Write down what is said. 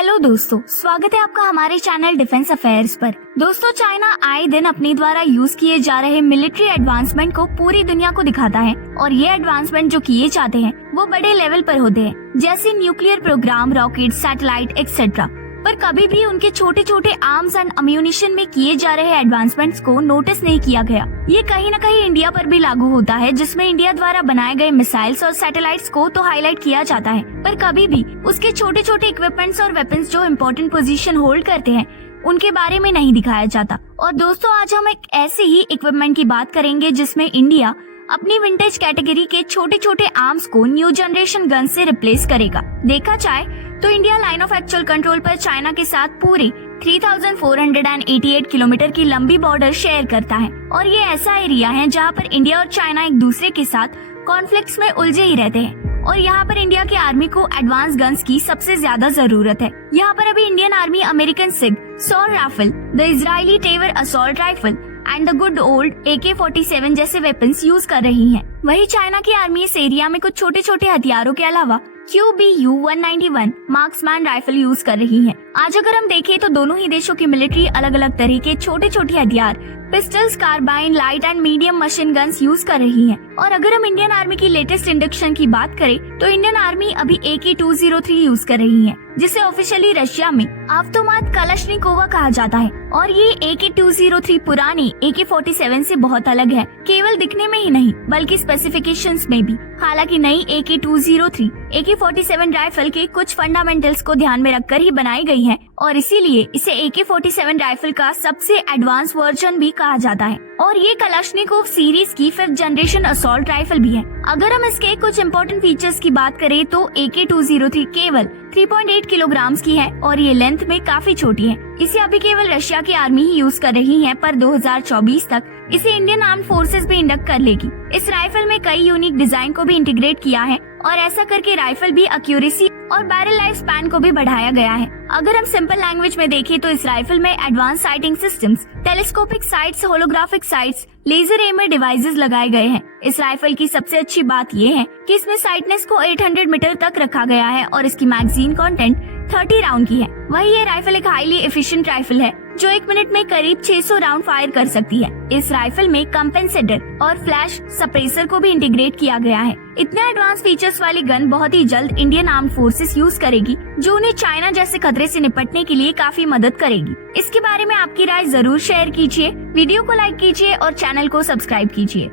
Hello दोस्तों, स्वागत है आपका हमारे चैनल डिफेंस अफेयर्स पर। दोस्तों, चाइना आए दिन अपने द्वारा यूज किए जा रहे मिलिट्री एडवांसमेंट को पूरी दुनिया को दिखाता है और ये एडवांसमेंट जो किए जाते हैं वो बड़े लेवल पर होते हैं, जैसे nuclear program, rocket, satellite etcetera. पर कभी भी उनके छोटे छोटे आर्म्स एंड अम्यूनिशन में किए जा रहे एडवांसमेंट्स को नोटिस नहीं किया गया। ये कहीं न कहीं इंडिया पर भी लागू होता है, जिसमें इंडिया द्वारा बनाए गए मिसाइल्स और सैटेलाइट्स को तो हाईलाइट किया जाता है, पर कभी भी उसके छोटे छोटे इक्विपमेंट्स और वेपन्स जो इम्पोर्टेंट पोजीशन होल्ड करते हैं उनके बारे में नहीं दिखाया जाता। और दोस्तों, आज हम एक ऐसे ही इक्विपमेंट की बात करेंगे जिसमें इंडिया अपनी विंटेज कैटेगरी के छोटे छोटे आर्म्स को न्यू जनरेशन गन से रिप्लेस करेगा। देखा जाए तो India line of actual control पर चाइना के साथ पूरी 3488 किलोमीटर की लंबी बॉर्डर शेयर करता है और ये ऐसा एरिया है जहाँ पर इंडिया और चाइना एक दूसरे के साथ कॉन्फ्लिक्ट्स में उलझे ही रहते हैं और यहाँ पर इंडिया की आर्मी को एडवांस गन्स की सबसे ज्यादा जरूरत है। यहाँ पर अभी Indian Army American Sig, Sauer rifle, the Israeli Tavor assault rifle and the good old AK-47 जैसे वेपन्स यूज कर रही है। वही चाइना की आर्मी इस एरिया में कुछ छोटे छोटे हथियारों के अलावा QBU-191 मार्क्समैन राइफल यूज कर रही है। आज अगर हम देखें तो दोनों ही देशों की मिलिट्री अलग अलग तरह के छोटे छोटे हथियार, pistols, carbine, light and medium machine guns use कर रही है। और अगर हम इंडियन आर्मी की लेटेस्ट इंडक्शन की बात करें तो इंडियन आर्मी अभी AK-203 यूज कर रही है, जिसे ऑफिशियली रशिया में автोमात कलाश्निकोवा कहा जाता है। और ये AK-203 पुरानी AK-47 से बहुत अलग है, केवल दिखने में ही नहीं बल्कि स्पेसिफिकेशंस में भी। हालांकि नई AK-203 AK-47 राइफल के कुछ फंडामेंटल्स को ध्यान में रखकर ही बनाई गई है और इसीलिए इसे AK-47 राइफल का सबसे एडवांस वर्जन भी कहा जाता है। और ये कलाश्निकोव सीरीज की 5th जनरेशन असॉल्ट राइफल भी है। अगर हम इसके कुछ इम्पोर्टेंट फीचर्स की बात करें तो AK-203 केवल 3.8 किलोग्राम की है और ये लेंथ में काफी छोटी है। इसे अभी केवल रशिया की आर्मी ही यूज कर रही है, पर 2024 तक इसे इंडियन आर्म्ड फोर्सेस भी इंडक्ट कर लेगी। इस राइफल में कई यूनिक डिजाइन को भी इंटीग्रेट किया है और ऐसा करके राइफल भी एक्यूरेसी और बैरल लाइफ स्पैन को भी बढ़ाया गया है। अगर हम सिंपल लैंग्वेज में देखें तो इस राइफल में advance sighting systems, telescopic sights, holographic sights, laser aimer devices लगाए गए हैं। इस राइफल की सबसे अच्छी बात ये है कि इसमें साइटनेस को 800 मीटर तक रखा गया है और इसकी मैगजीन कंटेंट 30 राउंड की है। वही ये राइफल एक हाईली एफिशिएंट राइफल है जो 1 मिनट में करीब 600 राउंड फायर कर सकती है। इस राइफल में कंपेंसेटर और फ्लैश सप्रेसर को भी इंटीग्रेट किया गया है। इतने एडवांस फीचर्स वाली गन बहुत ही जल्द इंडियन आर्म्ड फोर्सेस यूज करेगी, जो उन्हें चाइना जैसे खतरे से निपटने के लिए काफी मदद करेगी। इसके बारे में आपकी राय जरूर शेयर कीजिए, वीडियो को लाइक कीजिए और चैनल को सब्सक्राइब कीजिए।